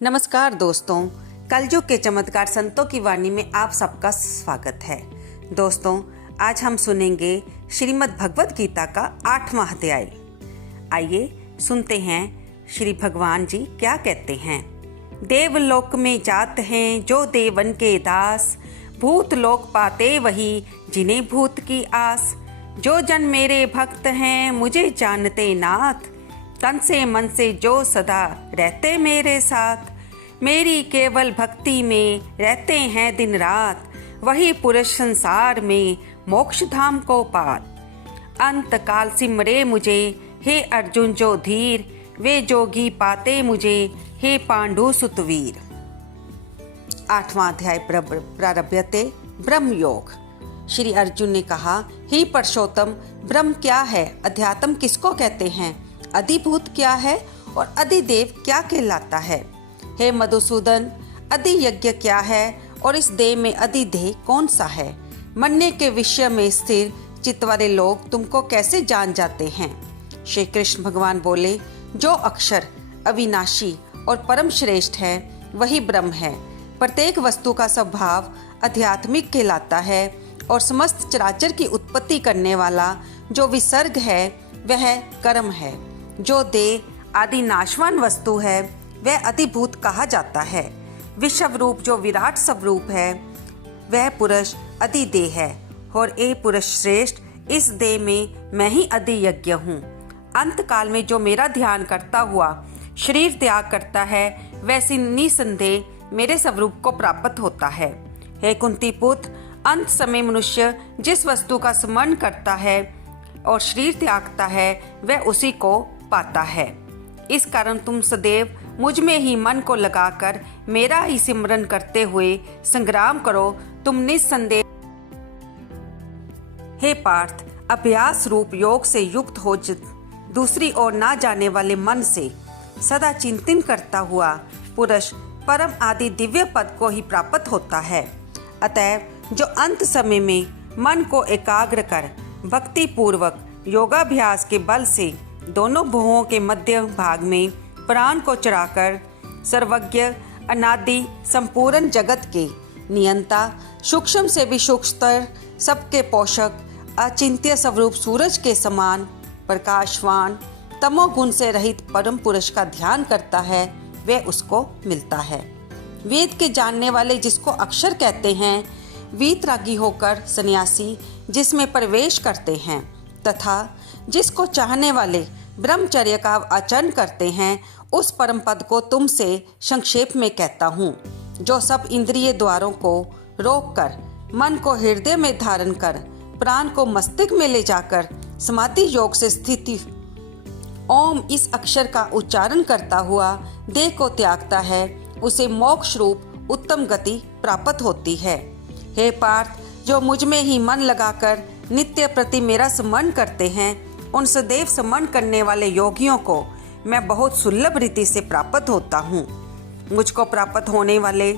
नमस्कार दोस्तों, कलयुग के चमत्कार संतों की वाणी में आप सबका स्वागत है। दोस्तों, आज हम सुनेंगे श्रीमद् भगवत गीता का 8वां अध्याय। आइए सुनते हैं श्री भगवान जी क्या कहते हैं। देवलोक में जात हैं जो देवन के दास, भूत लोक पाते वही जिन्हें भूत की आस। जो जन मेरे भक्त हैं मुझे जानते नाथ, तन से मन से जो सदा रहते मेरे साथ। मेरी केवल भक्ति में रहते हैं दिन रात, वही पुरुष संसार में मोक्ष धाम को पात। अंत काल सिमरे मुझे हे अर्जुन जो धीर, वे जोगी पाते मुझे हे पांडु सुतवीर। 8वां अध्याय प्रारभ्यते ब्रह्म योग। श्री अर्जुन ने कहा, हे पुरुषोत्तम, ब्रह्म क्या है, अध्यात्म किसको कहते हैं, अधिभूत क्या है और अधिदेव क्या कहलाता है। हे मधुसूदन, अधि यज्ञ क्या है और इस देह में अधिदेह कौन सा है। मरने के विषय में स्थिर चित्त वाले लोग तुमको कैसे जान जाते हैं। श्री कृष्ण भगवान बोले, जो अक्षर अविनाशी और परम श्रेष्ठ है वही ब्रह्म है। प्रत्येक वस्तु का स्वभाव आध्यात्मिक कहलाता है और समस्त चराचर की उत्पत्ति करने वाला जो विसर्ग है वह कर्म है। जो देह आदि नाशवान वस्तु है वह अधिभूत कहा जाता है। विश्व रूप जो विराट स्वरूप है वह पुरुष अधिदेह है। और ए पुरुष श्रेष्ठ, इस देह में मैं ही अधियज्ञ हूँ। अंत काल में जो मेरा ध्यान करता हुआ शरीर त्याग करता है वैसे निसंदेह मेरे स्वरूप को प्राप्त होता है। हे कुंती पुत्र, अंत समय मनुष्य जिस वस्तु का स्मरण करता है और शरीर त्यागता है वह उसी को पाता है। इस कारण तुम सदैव मुझ में ही मन को लगाकर मेरा ही सिमरन करते हुए संग्राम करो। तुम निस्संदेह हे पार्थ, अभ्यास रूप योग से युक्त हो दूसरी ओर ना जाने वाले मन से सदा चिंतन करता हुआ पुरुष परम आदि दिव्य पद को ही प्राप्त होता है। अतएव जो अंत समय में मन को एकाग्र कर भक्ति पूर्वक योगाभ्यास के बल से दोनों भुवों के मध्य भाग में प्राण को चढ़ाकर सर्वज्ञ अनादि संपूर्ण जगत के नियंता, सूक्ष्म से भी सूक्ष्मतर, सबके पोषक, अचिंत्य स्वरूप सूरज के समान प्रकाशवान, तमोगुण से रहित परम पुरुष का ध्यान करता है वह उसको मिलता है। वेद के जानने वाले जिसको अक्षर कहते हैं, वीतरागी होकर सन्यासी जिसमें प्रवेश करते हैं, तथा जिसको चाहने वाले ब्रह्मचर्य का आचरण करते हैं, उस परम पद को तुमसे संक्षेप में कहता हूँ। जो सब इंद्रिय द्वारों को रोककर मन को हृदय में धारण कर प्राण को मस्तिष्क में ले जाकर समाधि योग से स्थिति ओम इस अक्षर का उच्चारण करता हुआ देह को त्यागता है, उसे मोक्ष रूप उत्तम गति प्राप्त होती है। हे पार्थ, जो मुझ में ही मन लगाकर नित्य प्रति मेरा स्मरण करते हैं, उन सदैव स्मरण करने वाले योगियों को मैं बहुत सुलभ रीति से प्राप्त होता हूँ। मुझको प्राप्त होने वाले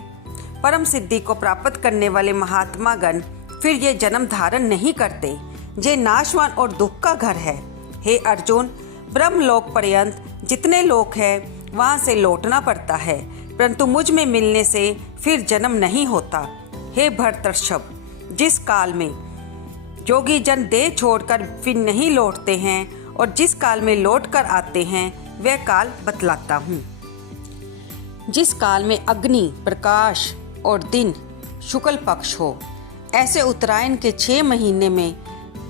परम सिद्धि को प्राप्त करने वाले महात्मा गण फिर ये जन्म धारण नहीं करते, जे नाशवान और दुख का घर है। हे अर्जुन, ब्रह्मलोक पर्यंत जितने लोक हैं वहाँ से लौटना पड़ता है, परंतु मुझ में मिलने से फिर जन्म नहीं होता। हे भरतर्षभ, जिस काल में योगी जन देह छोड़कर फिर नहीं लौटते हैं और जिस काल में लौट कर आते हैं वह काल बतलाता हूँ। जिस काल में अग्नि, प्रकाश और दिन शुक्ल पक्ष हो, ऐसे उत्तरायण के 6 महीने में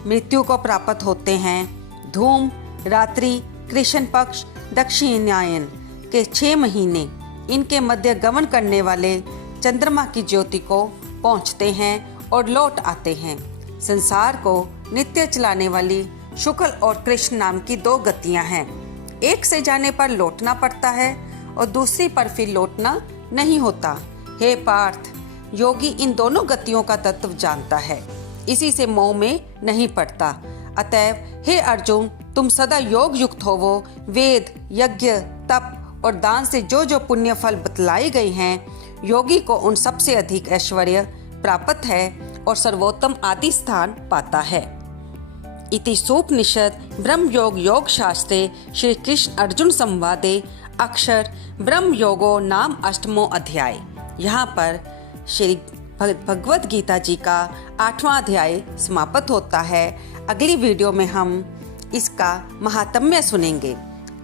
मृत्यु को प्राप्त होते हैं। धूम, रात्रि, कृष्ण पक्ष, दक्षिणायन के 6 महीने इनके मध्य गमन करने वाले चंद्रमा की ज्योति को पहुँचते हैं और लौट आते हैं। संसार को नित्य चलाने वाली शुक्ल और कृष्ण नाम की 2 गतियां हैं। एक से जाने पर लौटना पड़ता है और दूसरी पर फिर लौटना नहीं होता। हे पार्थ, योगी इन दोनों गतियों का तत्व जानता है, इसी से मोह में नहीं पड़ता। अतएव हे अर्जुन, तुम सदा योग युक्त होवो। वेद, यज्ञ, तप और दान से जो जो पुण्य फल बतलाई गई हैं, योगी को उन सबसे अधिक ऐश्वर्य प्राप्त है और सर्वोत्तम आदि स्थान पाता है। इति सोपनिषद ब्रह्म योग योग शास्त्रे श्री कृष्ण अर्जुन संवादे अक्षर ब्रह्म योगो नाम अष्टमो अध्याय। यहाँ पर श्री भगवत गीता जी का 8वां अध्याय समाप्त होता है। अगली वीडियो में हम इसका महात्म्य सुनेंगे।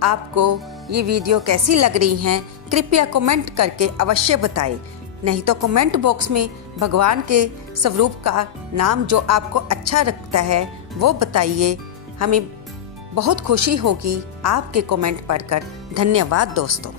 आपको ये वीडियो कैसी लग रही हैं कृपया कमेंट करके अवश्य बताएं। नहीं तो कमेंट बॉक्स में भगवान के स्वरूप का नाम जो आपको अच्छा लगता है वो बताइए। हमें बहुत खुशी होगी आपके कमेंट पढ़कर। धन्यवाद दोस्तों।